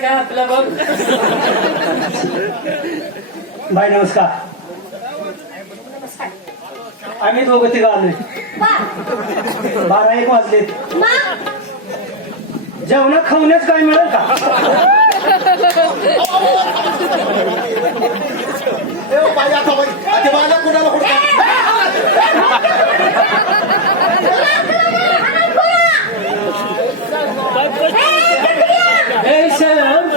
का आपला बाय नमस्कार. आम्ही दोघं तिघं आलोय. बारा एक वाजलेत. जेवण खावण्याच काय मिळेल का? ए शरम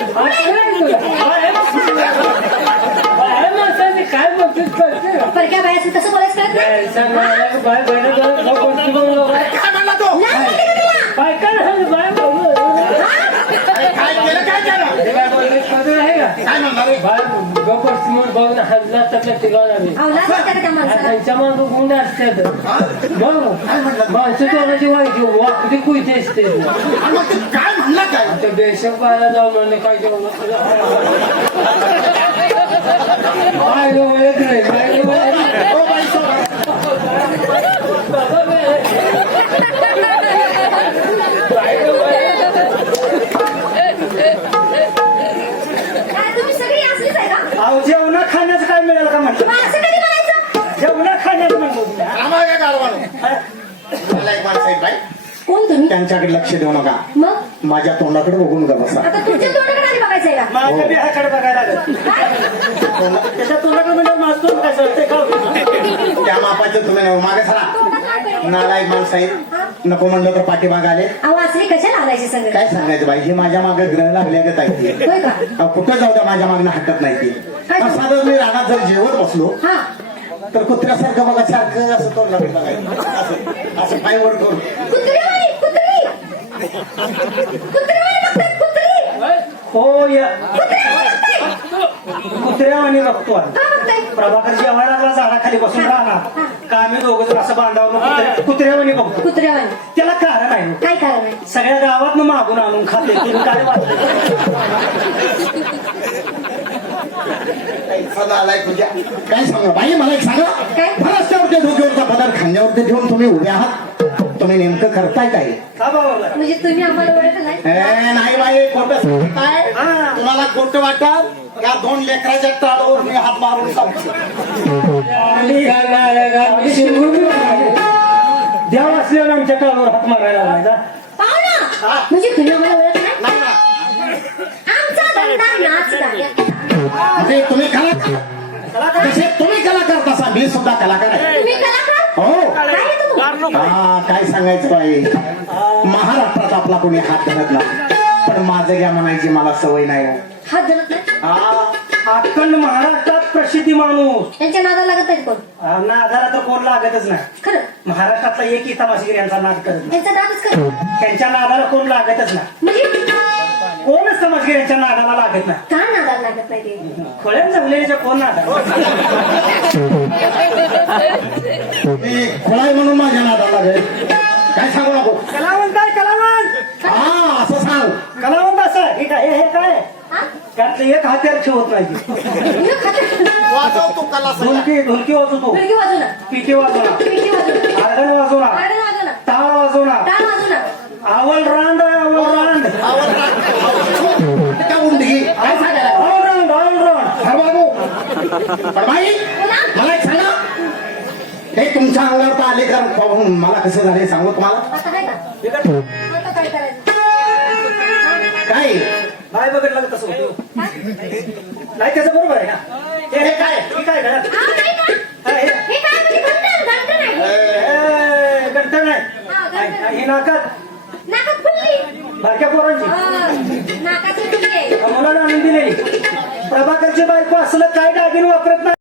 काय माणसाने काय बघतीस करते परक्या बायाचं कसं बोलायचं कळत नाही? सांगायला बाय बहिण हल्ला? त्यांच्या मागं गुंड असतात माणसं तोडाची वाईट वाकडी असते काय म्हणला काय ते बेशक पाहायला जाऊ म्हणले काय जेवण कोण तुम्ही? त्यांच्याकडे लक्ष देऊ नका. मग? माझ्या तोंडाकडे बघून गा बसा. आता तुमच्या तोंडाकडे आधी बघायचं आहे का? माझ्या बिहाकडे बघायला लागत काय? त्याच्या तोंडाकडे म्हणजे माझं तोंड कसं ते खाऊ त्या मापाचं तुम्ही नाही मागे सरा? नालायक माणसं आहेत नको म्हणलं तर पाठीमाग आले. अहो असली कशाला आलायची सगळं? काय सांगायचं बाई? हे माझ्या मागे ग्रह लागल्यागत आहे ते. होय का? अहो, कुठं जाऊ द्या? माझ्या मागणं हटत नाही ते. काय पण साधं मी रानात जर जेवत बसलो हा. तर कुत्र्यासारखं बघा सारखं असं तोंड लागेल बघायचं. असं असं पाय वर कुत्री! हो या बघताय! कुत्र्यावानी बघतो आम्ही. का बघताय प्रभाकर जेवायला लागला झाडाखाली बसून राहणार का आम्ही दोघं असं बांधावर कुत्र्या कुत्र्यावानी बघतो. त्याला कारण आहे. काय कारण आहे? सगळ्या गावात मागून आणून खाते तुम्ही काय वाटतं एखादा आलाय तुझ्या? काय सांगा? बाई मला एक सांगा. काय? डोक्यावरचा पदार्थ खांद्यावरती ठेवून तुम्ही उभे आहात. तुम्ही नेमकं करताय काय? का बाबा म्हणजे तुम्ही आम्हाला ओळखलं नाही? ए, नाही बाई खोटं सांगताय. तुम्हाला खोटं वाटत? या दोन लेकराच्या टाळावर मी हात मारून सांगतो. देव असलेला आमच्या काळावर हात मारायला पाहुणा म्हणजे तुम्ही नाही. आमचा धंदा नाच. म्हणजे कलाकार तसे तुम्ही कलाकार तसा मी सुद्धा कलाकार आहे हो? हा काय सांगायचं बाई? महाराष्ट्रात आपला कोणी हात धरत नाही. पण माझं घ्या म्हणायची मला सवय नाही. हो. हात धरत नाही हा अखंड महाराष्ट्रात प्रसिद्धी माणूस. त्यांच्या नादाला लागत आहेत कोण? नादाला तर कोण लागतच नाही. खरं. महाराष्ट्रातला एकही तमाशगीर यांचा नाद करत नाही. त्यांचा नादच खरं त्यांच्या नादाला कोण लागतच नाही. म्हणजे? कोणच तमाशगीर यांच्या नादाला लागत नाही. का नादाला लागत नाही ते? खोळ्यात जमलेल्या कोण नादा मी खोळाय म्हणून माझ्या नादाला लागेल. काय सांगू नको. कलावंत काय कलावंत. हा असं सांग कलावंत असं हे काय हे काय? हा? त्यातलं एक हात्यार ठेवत नाही. तुम्ही खाते. वाजव तू कला ढोलकी ढोलकी वाजवतो. पिके वाजवणार. आर्गन वाजवणार. टाळ वाजवणार. आवल रांड आवल रांड. त्या उंडगी काय सांगायला हा बाबू. पण बाई मला एक सांगा. हे तुमच्या अंगावर तर आले का पाहून मला कसं झाले सांगू तुम्हाला? काय? नाही बघितलं का तसं होतं? नाही त्याचं बरोबर आहे ना. हे हे काय? हे काय घरात? हा, नाही का? हा, हे- हे काय म्हणजे हा, गंठण. नाही, ही नाकात. बारक्या पोरांची. मुलाला आणून दिलेली. प्रभाकरची बायको असलं काय दागिने वापरत नाही.